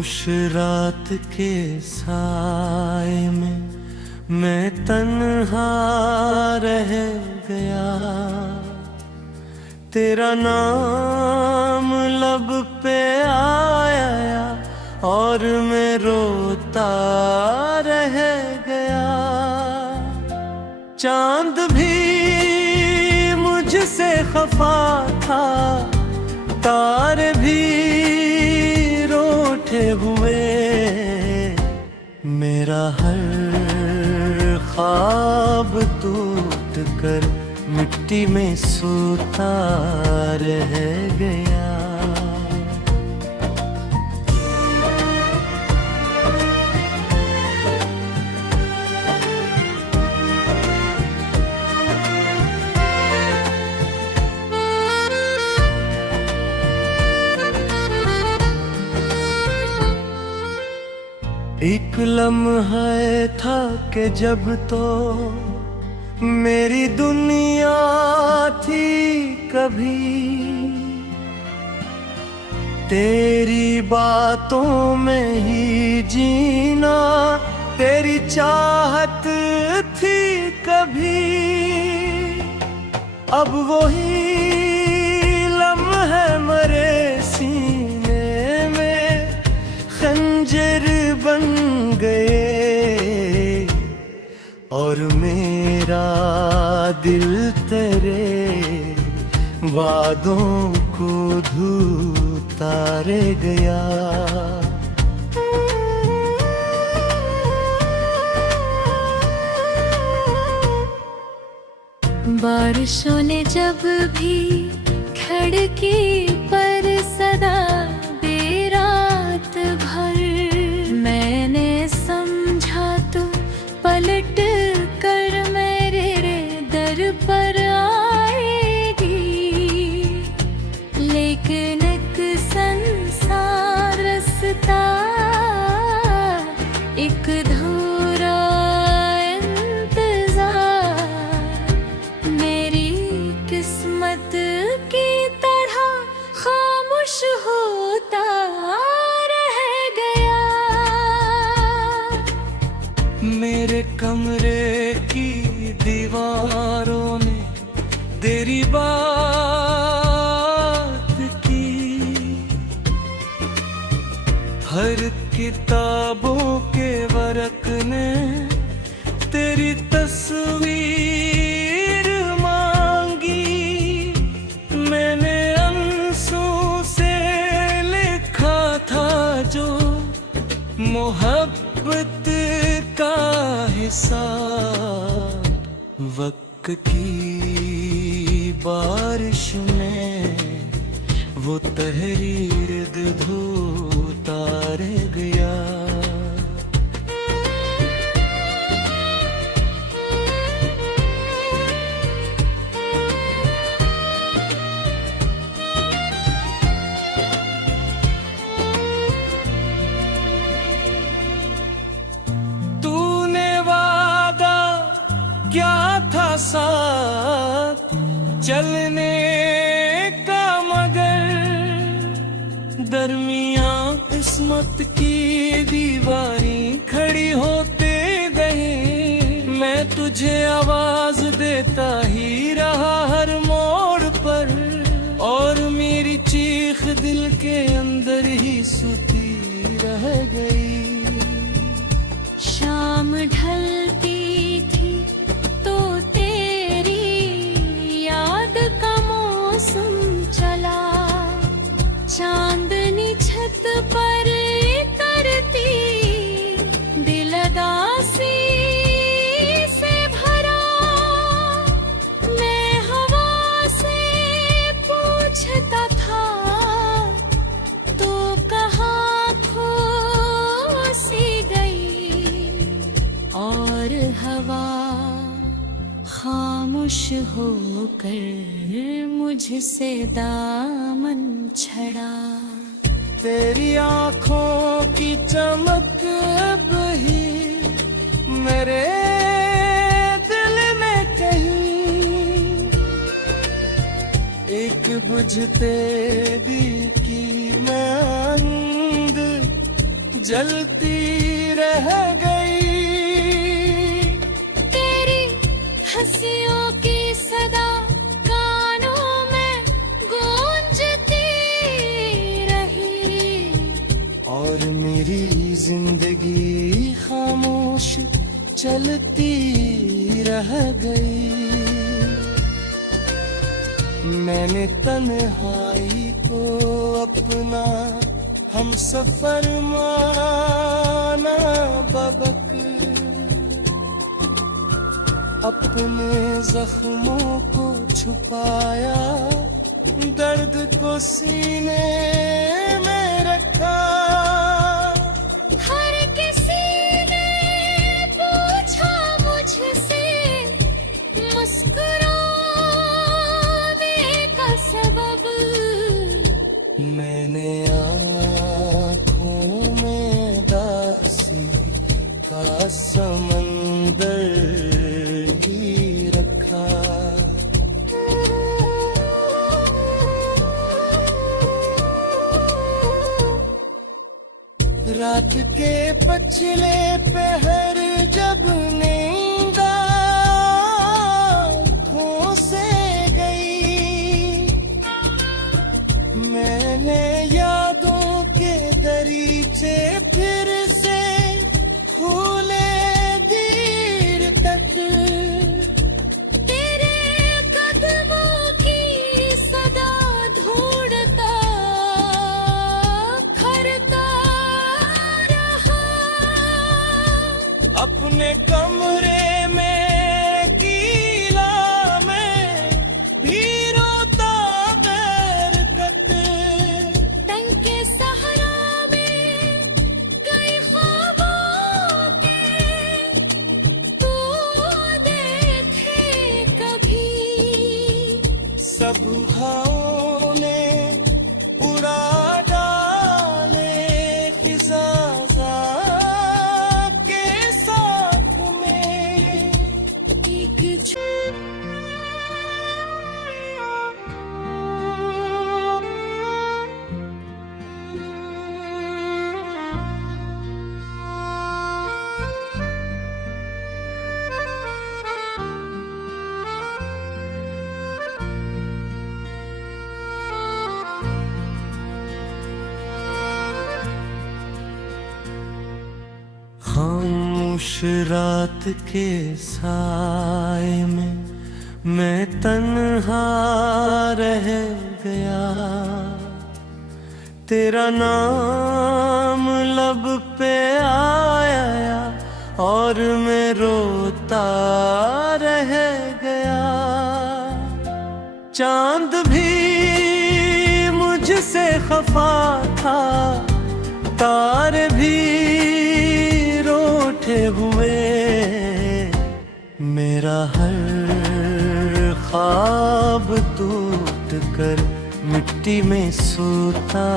उस रात के साए में मैं तन्हा रह गया, तेरा नाम लब पे आया और मैं रोता रह गया। चांद भी मुझसे खफा था, तारे भी रोठे हुए, मेरा हर ख्वाब टूट कर मिट्टी में सोता रह गया। एक लम्हा था कि जब तो मेरी दुनिया थी कभी, तेरी बातों में ही जीना तेरी चाहत थी कभी। अब वही लम्हे मरे सीने में खंजर बन गए और मेरा दिल तेरे वादों को धूता रह गया। बारिशों ने जब भी खिड़की पर सदा दे रात भर, मैंने समझा तो पलट कर मेरे दर पर आएगी, लेकिन एक संसार रास्ता एक धूरा किस्मत की तरह खामोश होता रह गया। मेरे कमरे की दीवारों ने तेरी बात की, हर किताबों के वर्क ने तेरी तस्वीर मांगी। मैंने अंसू से लिखा था जो मोहब्बत का हिसाब, वक्त की बारिश में वो तहरीर धोता रह गया। क्या था साथ चलने का, मगर दरमियां किस्मत की दीवारें खड़ी होते गई। मैं तुझे आवाज देता ही रहा हर मोड़ पर, और मेरी चीख दिल के अंदर ही सुती रह गई। शाम ढलती थी तो तेरी याद का मौसम चला, चांदनी छत पर करती दिल उदासी से भरा। मैं हवा से पूछता था तो कहाँ खो सी गई, और हवा खामोश होकर मुझसे दामन छड़ा। तेरी आँखों की चमक अब ही मेरे दिल में कहीं, एक बुझते दिल की मांग जलती रह गई। तेरी हंसियों की सदा कानों में गूंजती रही, और मेरी जिंदगी खामोश चलती रह गई। मैंने तन्हाई को अपना हम सफर माना बबक, अपने जख्मों को छुपाया, दर्द को सीने में रखा। हर किसी ने पूछा मुझसे मुस्कुराने का सबब, मैंने आँखों में दासी का समंदर ही रखा। रात के पछले पहर जब नींद आँखों से गई, मैंने यादों के दरीचे फिर से खोले देर तक। तेरे कदमों की सदा ढूंढता फिरता रहा, अपने कमरे में कीला में भी रोता बरकत। तन के सहारा में कई ख्वाबों के तू देखे कभी, सब हवाओं ने उड़ा डाले खिज़ां के साथ में। एक खामोश रात के साए में मैं तन्हा रह गया, तेरा नाम लब पे आया और मैं रोता रह गया। चांद भी मुझसे खफा था, तारे भी रोठे हुए, मेरा हर ख्वाब टूट कर मिट्टी में सोता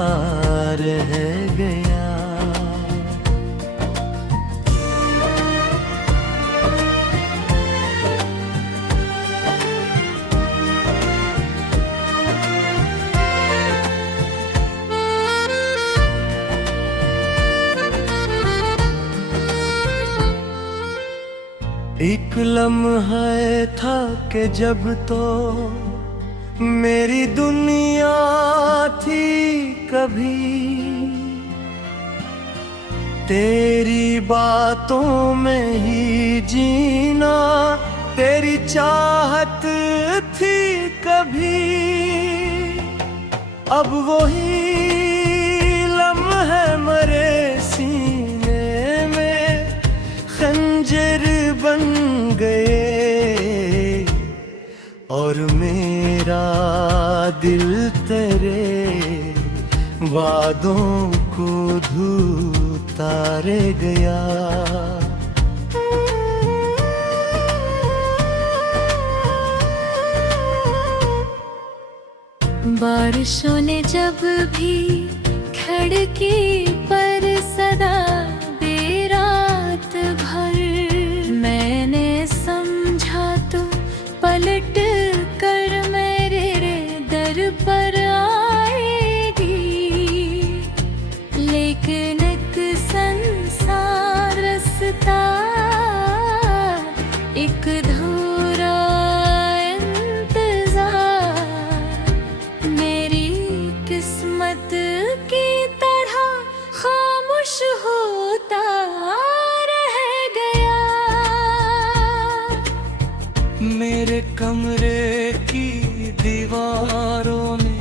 रह गया। एक लम्हा था कि जब तो मेरी दुनिया थी कभी, तेरी बातों में ही जीना तेरी चाहत थी कभी। अब वही लम्हे मरे सीने में खंजर बन गए, और मेरा दिल तेरे वादों को धूता रह गया। बारिशों ने जब भी खिड़की पर सदा दे रात भर, मैंने समझा तो पलट कर मेरे दर पर आएगी, लेकिन एक एक अधूरा इंतजार मेरी किस्मत की तरह खामोश होता रह गया। मेरे कमरे की दीवारों ने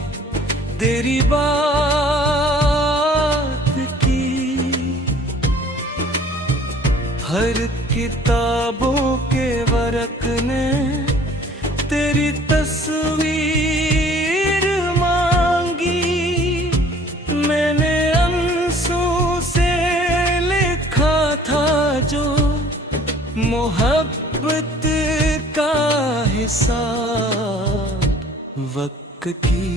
तेरी बात की, हर किताबों के वर्क ने तेरी तस्वीर मांगी। मैंने आंसू से लिखा था जो मोहब्बत का हिसाब, वक्त की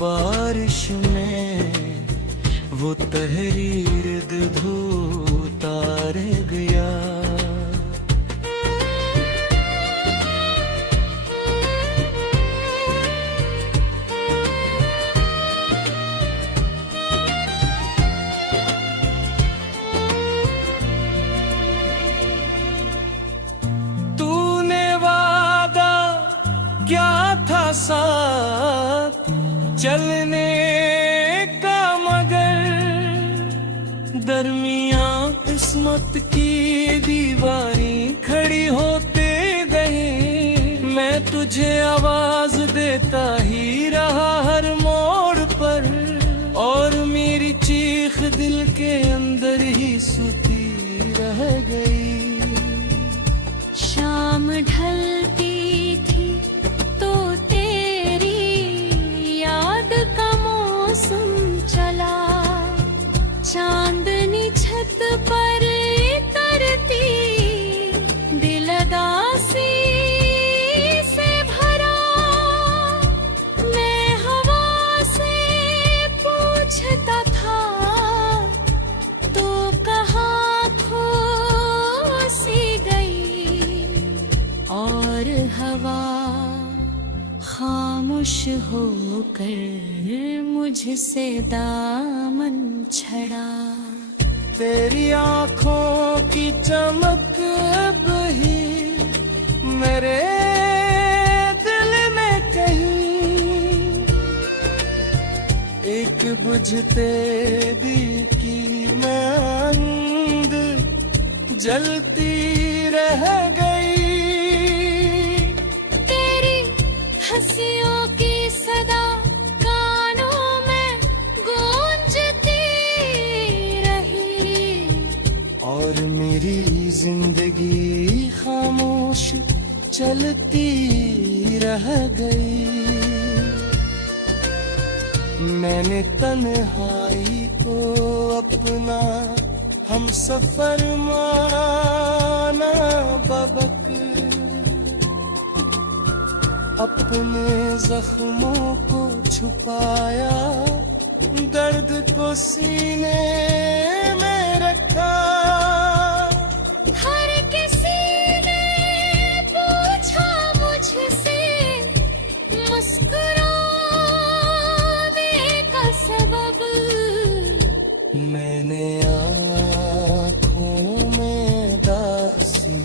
बारिश में वो तहरीर धोता रह गया। तूने वादा क्या था साथ चलने का, मगर दरमियां किस्मत की दीवारें खड़ी होते गई। मैं तुझे आवाज देता ही रहा हर मोड़ पर, और मेरी चीख दिल के अंदर ही सुती रह गई। शाम ढलती थी तो तेरी याद का मौसम चला, चांदनी छत पर तरती दिल उदासी से भरा। मैं हवा से पूछता था तो कहाँ खो सी गई, और हवा खामोश होकर मुझसे दामन छड़ा। तेरी आँखों की चमक अब ही मेरे दिल में कहीं, एक बुझते दिल की मंद जलती रह गई। तेरी हंसियों की सदा कानों में गूंजती रही, और मेरी जिंदगी खामोश चलती रह गई। मैंने तन्हाई को अपना हम सफर माना बबक, अपने जख्मों को छुपाया, दर्द को सीने में रखा। हर किसी ने पूछा मुझसे मुस्कुराने का सबब, मैंने आँखों में दासी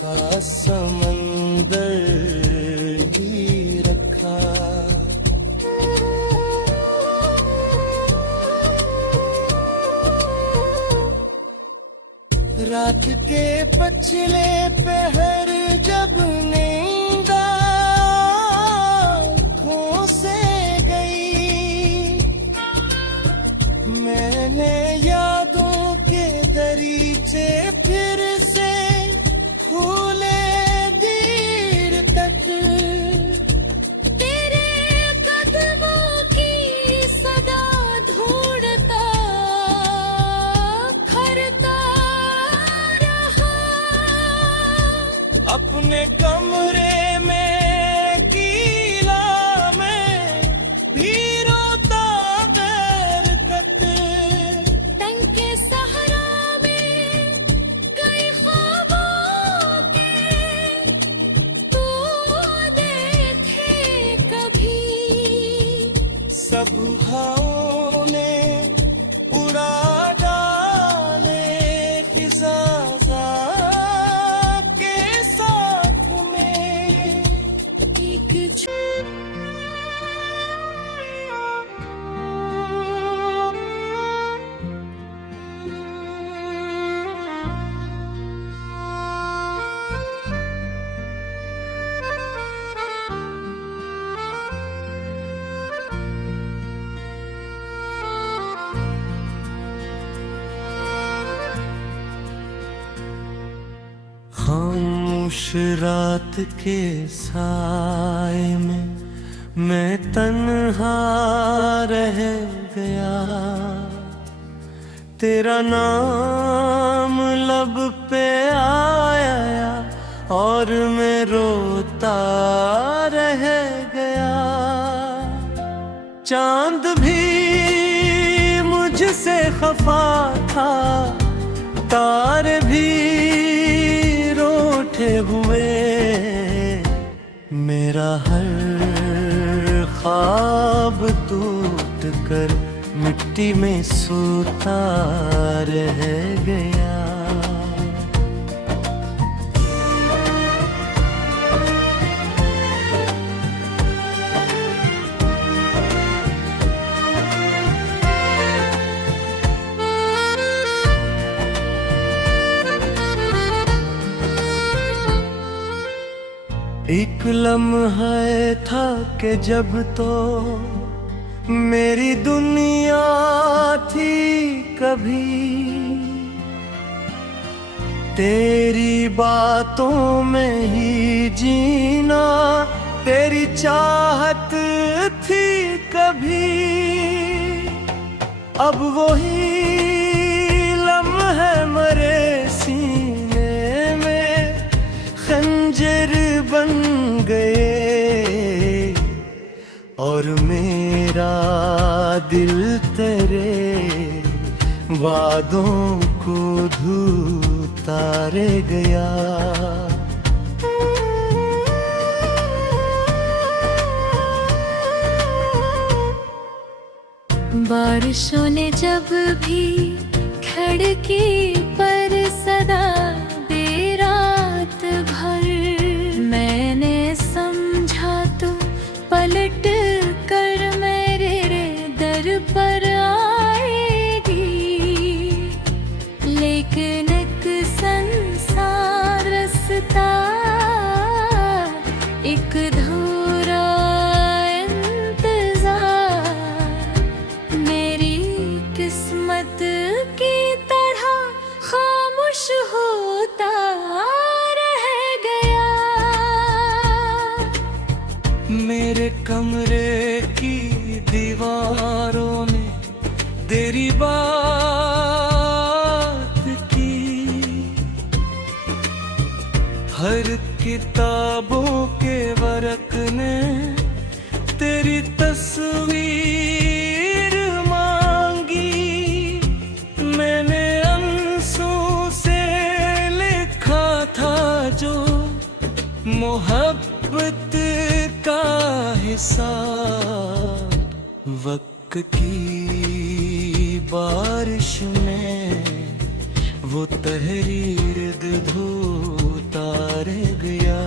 का समंदर ही रखा। रात के पछले पहर जब नींद आँखों से गई, मैंने यादों के दरीचे फिर से खोले देर तक। तेरे कदमों की सदा ढूंढता फिरता रहा। अपने कमरे उस रात के साए में मैं तन्हा रह गया, तेरा नाम लब पे आया और मैं रोता रह गया। चांद भी मुझसे खफा था, तारे भी रोठे हुए, मेरा हर ख्वाब टूट कर मिट्टी में सोता रह गया। एक लम्हा था कि जब तो मेरी दुनिया थी कभी, तेरी बातों में ही जीना तेरी चाहत थी कभी। अब वही लम्हे मरे सीने में खंजर बन गए और मेरा दिल तेरे वादों को धूता रह गया। बारिशों ने जब भी खिड़की पर सदा दे रात भर, मैंने समझा तो पलट कर मेरे दर पर आएगी, लेकिन एक संसार रास्ता एक धूरा किस्मत की तरह खामोश होता रह गया। मेरे कमरे की दीवारों ने तेरी बात की, हर किताबों के वर्क ने तेरी तस्वीर मोहब्बत का हिसाब। वक्त की बारिश में वो तहरीर धोता रह गया।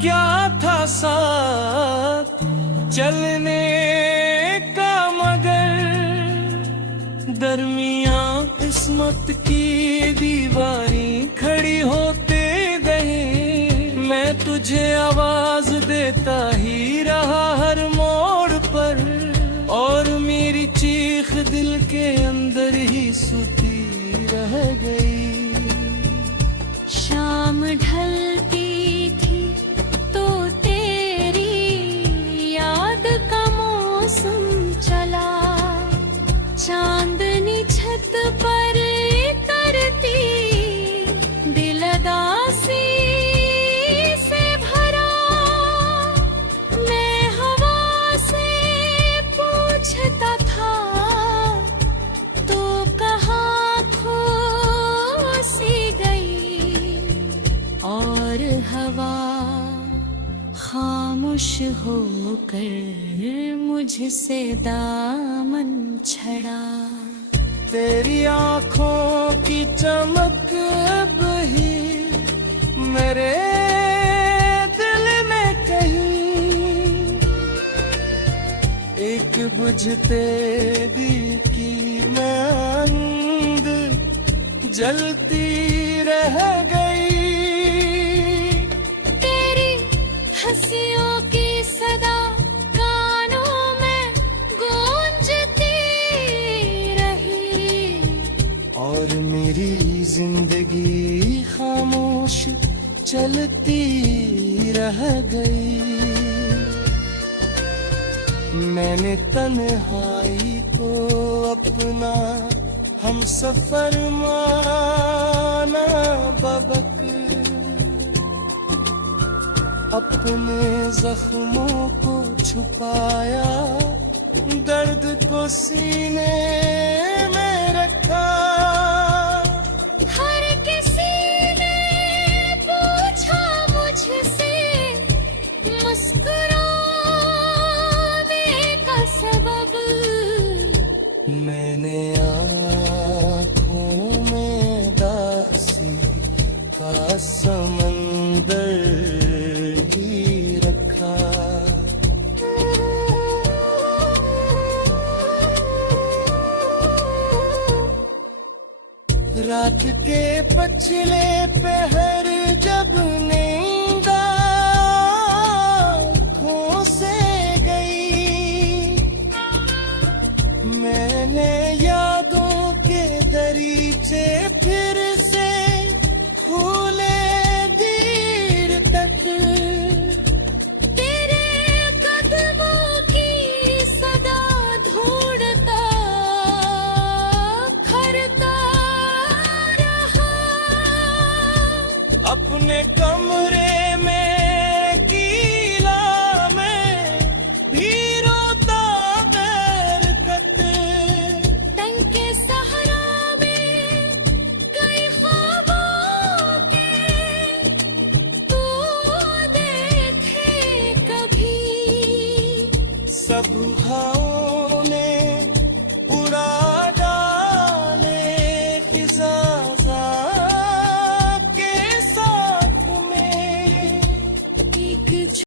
क्या था साथ चलने का, मगर दरमियां किस्मत की दीवारें खड़ी होते गए। मैं तुझे आवाज देता ही रहा हर मोड़ पर, और मेरी चीख दिल के अंदर ही सुती रह गई। शाम ढलती थी तो तेरी याद का मौसम चला, चांदनी छत पर तरती दिल उदासी से भरा। मैं हवा से पूछता था तो कहाँ खो सी गई, और हवा खामोश होकर मुझसे दामन छड़ा। तेरी आँखों की चमक अब ही मेरे दिल में कहीं, एक बुझते दी की मांग जलती रह गई। तेरी हंसियों की सदा कानों में गूंजती रही, और मेरी जिंदगी खामोश चलती रह गई। मैंने तन्हाई को अपना हम सफर माना बबक, अपने जख्मों को छुपाया, दर्द को सीने में रखा। हर किसी ने पूछा मुझसे मुस्कुराने का सबब, मैंने आँखों में दासी का समंदर ही रखा। रात के पछले पहर जब नींद आँखों से गई, मैंने यादों के दरीचे फिर से खोले देर तक। तेरे कदमों की सदा ढूंढता करता रहा, अपने कमरे में कीला में भी रोता बरकत। तन के सहारा में कई ख्वाबों के तू देखे कभी, सब घावों ने